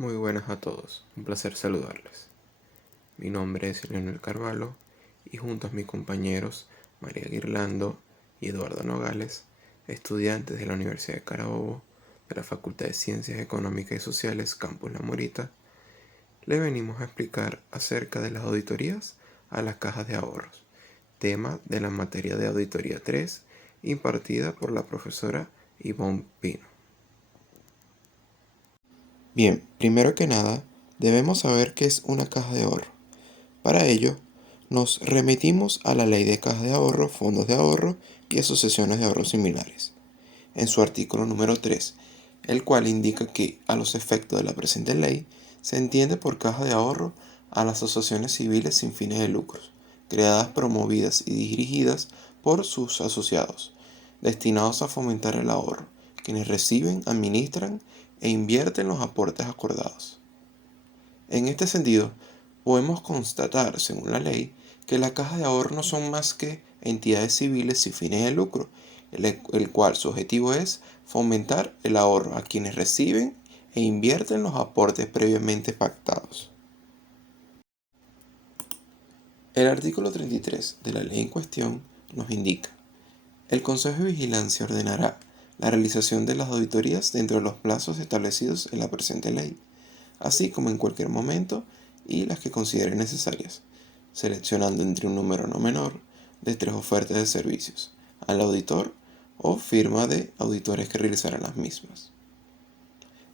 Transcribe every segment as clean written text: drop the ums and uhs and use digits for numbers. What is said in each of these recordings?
Muy buenas a todos, un placer saludarles. Mi nombre es Leonel Carvalho y junto a mis compañeros María Guirlando y Eduardo Nogales, estudiantes de la Universidad de Carabobo, de la Facultad de Ciencias Económicas y Sociales Campus La Morita, le venimos a explicar acerca de las auditorías a las cajas de ahorros, tema de la materia de Auditoría 3 impartida por la profesora Ivonne Pino. Bien, primero que nada, debemos saber qué es una caja de ahorro. Para ello, nos remitimos a la Ley de Cajas de Ahorro, Fondos de Ahorro y Asociaciones de Ahorro similares, en su artículo número 3, el cual indica que, a los efectos de la presente ley, se entiende por caja de ahorro a las asociaciones civiles sin fines de lucros, creadas, promovidas y dirigidas por sus asociados, destinados a fomentar el ahorro, quienes reciben, administran e invierten los aportes acordados. En este sentido, podemos constatar, según la ley, que las cajas de ahorro no son más que entidades civiles sin fines de lucro, el cual su objetivo es fomentar el ahorro a quienes reciben e invierten los aportes previamente pactados. El artículo 33 de la ley en cuestión nos indica: el Consejo de Vigilancia ordenará la realización de las auditorías dentro de los plazos establecidos en la presente ley, así como en cualquier momento y las que considere necesarias, seleccionando entre un número no menor de 3 ofertas de servicios al auditor o firma de auditores que realizarán las mismas.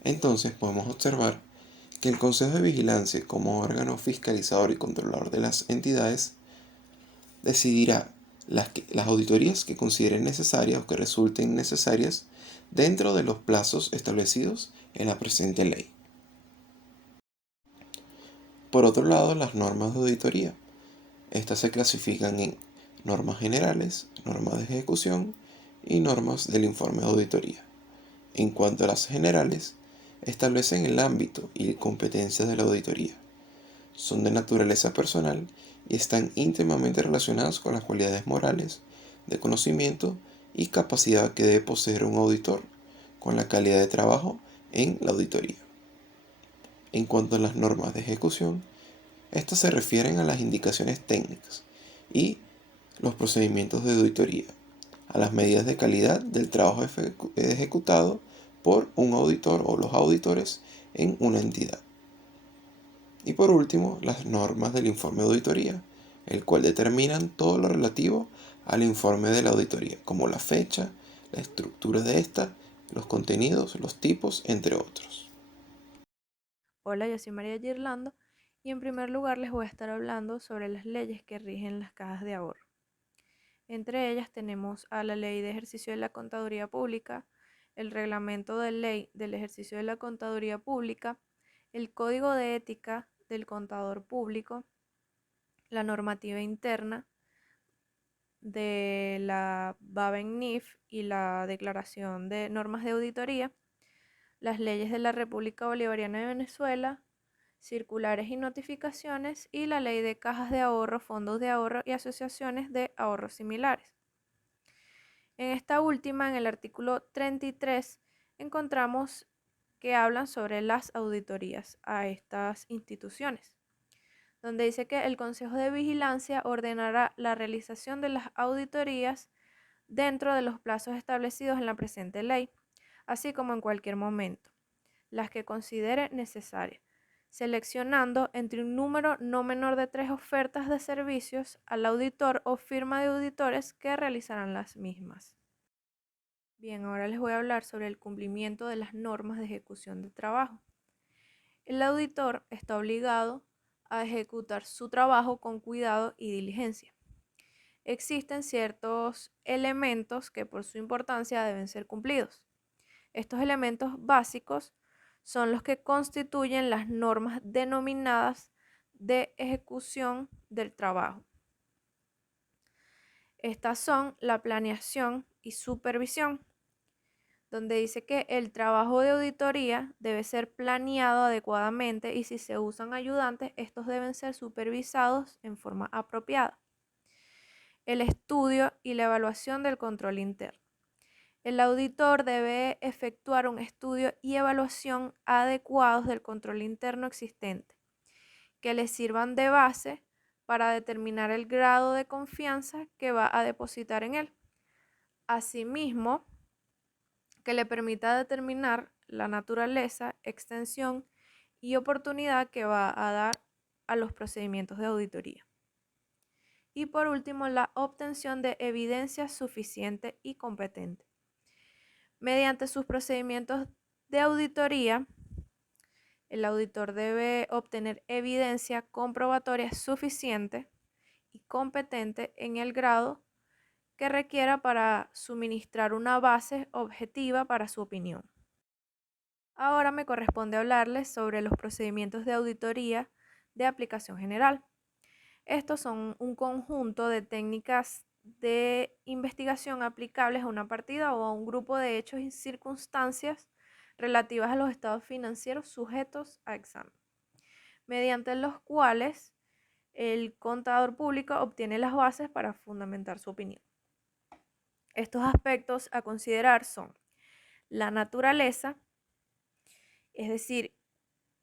Entonces podemos observar que el Consejo de Vigilancia, como órgano fiscalizador y controlador de las entidades, decidirá las auditorías que considere necesarias o que resulten necesarias dentro de los plazos establecidos en la presente ley. Por otro lado, las normas de auditoría. Estas se clasifican en normas generales, normas de ejecución y normas del informe de auditoría. En cuanto a las generales, establecen el ámbito y competencias de la auditoría. Son de naturaleza personal y están íntimamente relacionadas con las cualidades morales, de conocimiento y capacidad que debe poseer un auditor, con la calidad de trabajo en la auditoría. En cuanto a las normas de ejecución, estas se refieren a las indicaciones técnicas y los procedimientos de auditoría, a las medidas de calidad del trabajo ejecutado por un auditor o los auditores en una entidad. Y por último, las normas del informe de auditoría, el cual determinan todo lo relativo al informe de la auditoría, como la fecha, la estructura de esta, los contenidos, los tipos, entre otros. Hola, yo soy María Girlando y en primer lugar les voy a estar hablando sobre las leyes que rigen las cajas de ahorro. Entre ellas tenemos a la Ley de Ejercicio de la Contaduría Pública, el Reglamento de Ley del Ejercicio de la Contaduría Pública, el Código de Ética del Contador Público, la normativa interna de la BABEN-NIF y la Declaración de Normas de Auditoría, las leyes de la República Bolivariana de Venezuela, circulares y notificaciones y la ley de cajas de ahorro, fondos de ahorro y asociaciones de ahorros similares. En esta última, en el artículo 33, encontramos que hablan sobre las auditorías a estas instituciones, donde dice que el Consejo de Vigilancia ordenará la realización de las auditorías dentro de los plazos establecidos en la presente ley, así como en cualquier momento, las que considere necesarias, seleccionando entre un número no menor de 3 ofertas de servicios al auditor o firma de auditores que realizarán las mismas. Bien, ahora les voy a hablar sobre el cumplimiento de las normas de ejecución de trabajo. El auditor está obligado a ejecutar su trabajo con cuidado y diligencia. Existen ciertos elementos que por su importancia deben ser cumplidos. Estos elementos básicos son los que constituyen las normas denominadas de ejecución del trabajo. Estas son la planeación y supervisión, donde dice que el trabajo de auditoría debe ser planeado adecuadamente y si se usan ayudantes, estos deben ser supervisados en forma apropiada. El estudio y la evaluación del control interno. El auditor debe efectuar un estudio y evaluación adecuados del control interno existente, que le sirvan de base para determinar el grado de confianza que va a depositar en él. Asimismo, que le permita determinar la naturaleza, extensión y oportunidad que va a dar a los procedimientos de auditoría. Y por último, la obtención de evidencia suficiente y competente. Mediante sus procedimientos de auditoría, el auditor debe obtener evidencia comprobatoria suficiente y competente en el grado que requiera para suministrar una base objetiva para su opinión. Ahora me corresponde hablarles sobre los procedimientos de auditoría de aplicación general. Estos son un conjunto de técnicas de investigación aplicables a una partida o a un grupo de hechos y circunstancias relativas a los estados financieros sujetos a examen, mediante los cuales el contador público obtiene las bases para fundamentar su opinión. Estos aspectos a considerar son la naturaleza, es decir,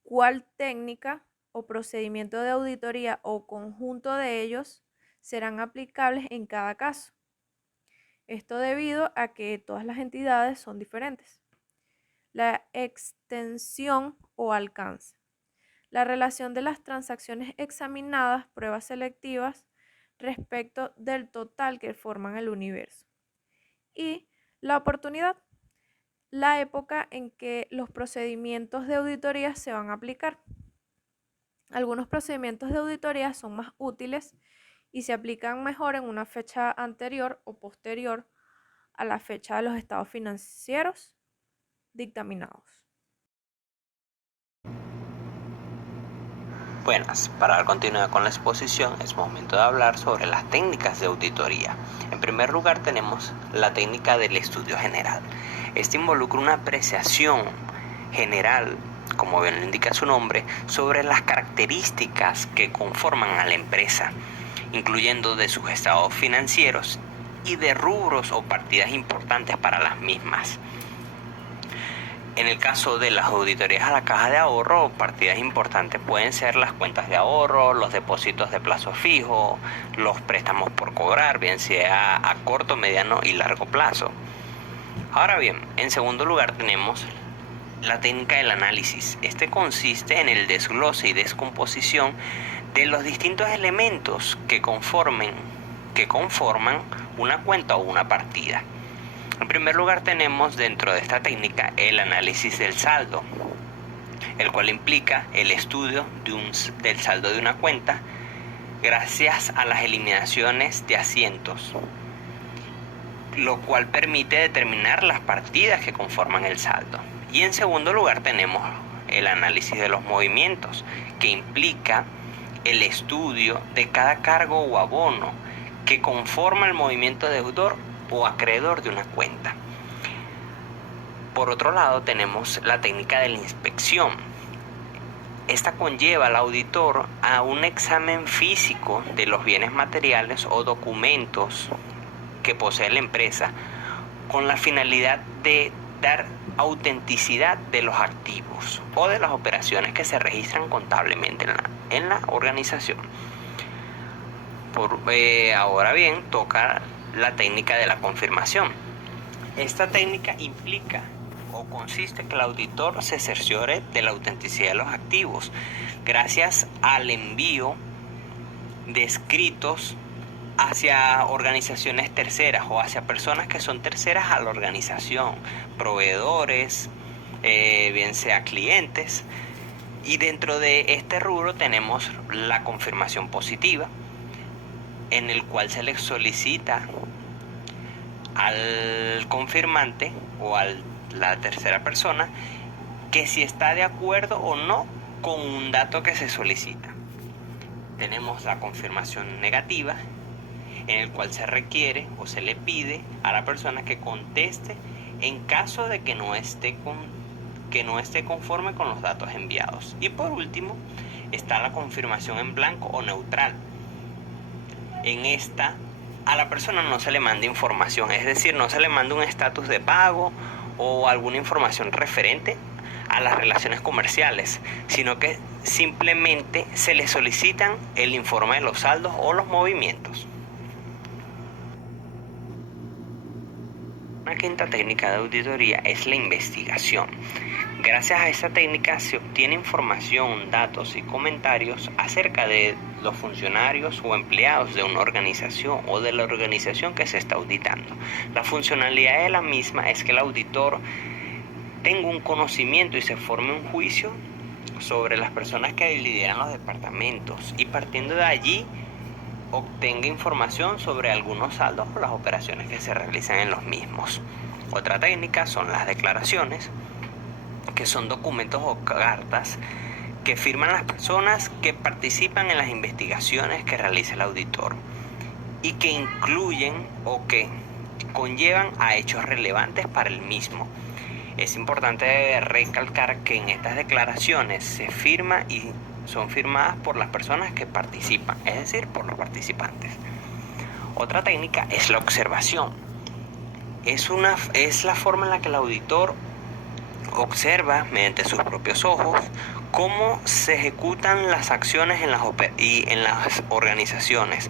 cuál técnica o procedimiento de auditoría o conjunto de ellos serán aplicables en cada caso. Esto debido a que todas las entidades son diferentes. La extensión o alcance. La relación de las transacciones examinadas, pruebas selectivas, respecto del total que forman el universo. Y la oportunidad. La época en que los procedimientos de auditoría se van a aplicar. Algunos procedimientos de auditoría son más útiles y se aplican mejor en una fecha anterior o posterior a la fecha de los estados financieros dictaminados. Buenas, para dar continuidad con la exposición es momento de hablar sobre las técnicas de auditoría. En primer lugar tenemos la técnica del estudio general. Este involucra una apreciación general, como bien lo indica su nombre, sobre las características que conforman a la empresa, incluyendo de sus estados financieros y de rubros o partidas importantes para las mismas. En el caso de las auditorías a la caja de ahorro, partidas importantes pueden ser las cuentas de ahorro, los depósitos de plazo fijo, los préstamos por cobrar, bien sea a corto, mediano y largo plazo. Ahora bien, en segundo lugar tenemos la técnica del análisis. Este consiste en el desglose y descomposición de los distintos elementos que conforman una cuenta o una partida. En primer lugar tenemos dentro de esta técnica el análisis del saldo, el cual implica el estudio del saldo de una cuenta gracias a las eliminaciones de asientos, lo cual permite determinar las partidas que conforman el saldo. Y en segundo lugar tenemos el análisis de los movimientos, que implica el estudio de cada cargo o abono que conforma el movimiento deudor o acreedor de una cuenta. Por otro lado tenemos la técnica de la inspección. Esta conlleva al auditor a un examen físico de los bienes materiales o documentos que posee la empresa con la finalidad de dar autenticidad de los activos o de las operaciones que se registran contablemente en la organización. Ahora bien, toca la técnica de la confirmación. Esta técnica implica o consiste que el auditor se cerciore de la autenticidad de los activos gracias al envío de escritos hacia organizaciones terceras o hacia personas que son terceras a la organización, proveedores, bien sea clientes. Y dentro de este rubro tenemos la confirmación positiva, en el cual se le solicita al confirmante o a la tercera persona que si está de acuerdo o no con un dato que se solicita. Tenemos la confirmación negativa, en el cual se requiere o se le pide a la persona que conteste en caso de que no esté conforme con los datos enviados. Y por último está la confirmación en blanco o neutral. En esta a la persona no se le manda información, es decir, no se le manda un estatus de pago o alguna información referente a las relaciones comerciales, sino que simplemente se le solicitan el informe de los saldos o los movimientos. Una quinta técnica de auditoría es la investigación. Gracias a esta técnica se obtiene información, datos y comentarios acerca de los funcionarios o empleados de una organización o de la organización que se está auditando. La funcionalidad de la misma es que el auditor tenga un conocimiento y se forme un juicio sobre las personas que lideran los departamentos y partiendo de allí obtenga información sobre algunos saldos o las operaciones que se realizan en los mismos. Otra técnica son las declaraciones, que son documentos o cartas que firman las personas que participan en las investigaciones que realiza el auditor y que incluyen o que conllevan a hechos relevantes para el mismo. Es importante recalcar que en estas declaraciones se firma y son firmadas por las personas que participan, es decir, por los participantes. Otra técnica es la observación. Es la forma en la que el auditor observa mediante sus propios ojos cómo se ejecutan las acciones en las organizaciones.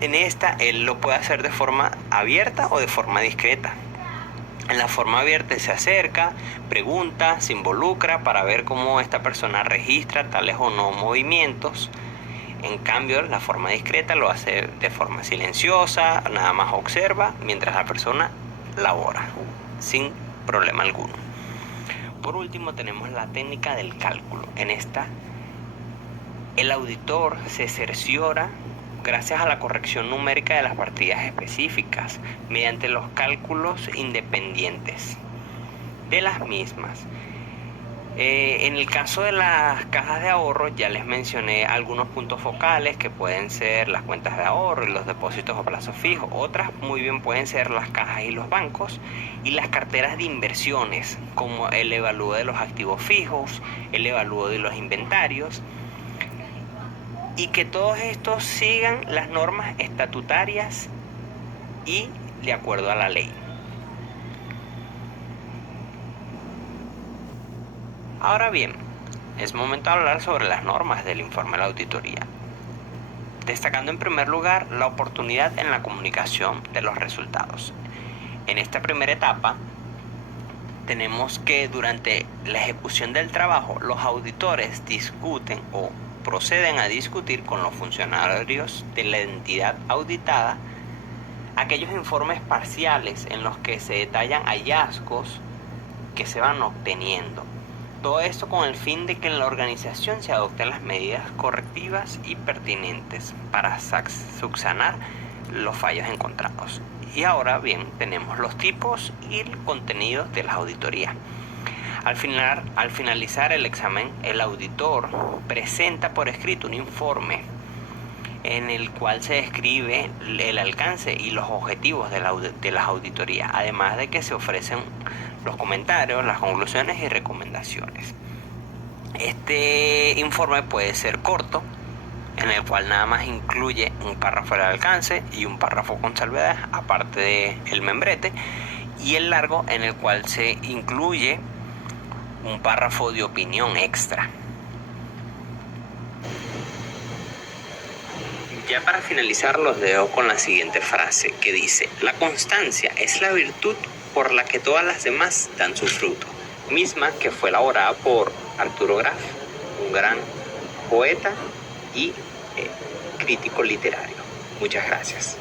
En esta él lo puede hacer de forma abierta o de forma discreta. En la forma abierta se acerca, pregunta, se involucra para ver cómo esta persona registra tales o no movimientos. En cambio, la forma discreta lo hace de forma silenciosa, nada más observa mientras la persona labora, sin problema alguno. Por último, tenemos la técnica del cálculo. En esta, el auditor se cerciora gracias a la corrección numérica de las partidas específicas mediante los cálculos independientes de las mismas. En el caso de las cajas de ahorro ya les mencioné algunos puntos focales que pueden ser las cuentas de ahorro y los depósitos a plazo fijo. Otras muy bien pueden ser las cajas y los bancos y las carteras de inversiones como el evalúo de los activos fijos, el evalúo de los inventarios y que todos estos sigan las normas estatutarias y de acuerdo a la ley. Ahora bien, es momento de hablar sobre las normas del informe de la auditoría, destacando en primer lugar la oportunidad en la comunicación de los resultados. En esta primera etapa, tenemos que durante la ejecución del trabajo, los auditores discuten o proceden a discutir con los funcionarios de la entidad auditada aquellos informes parciales en los que se detallan hallazgos que se van obteniendo. Todo esto con el fin de que en la organización se adopten las medidas correctivas y pertinentes para subsanar los fallos encontrados. Y ahora bien, tenemos los tipos y el contenido de las auditorías. Al finalizar el examen, el auditor presenta por escrito un informe en el cual se describe el alcance y los objetivos de las auditorías, además de que se ofrecen los comentarios, las conclusiones y recomendaciones. Este informe puede ser corto, en el cual nada más incluye un párrafo de alcance y un párrafo con salvedades, aparte del membrete, y el largo, en el cual se incluye un párrafo de opinión extra. Ya para finalizar los dejo con la siguiente frase que dice: la constancia es la virtud por la que todas las demás dan su fruto, misma que fue elaborada por Arturo Graf, un gran poeta y crítico literario. Muchas gracias.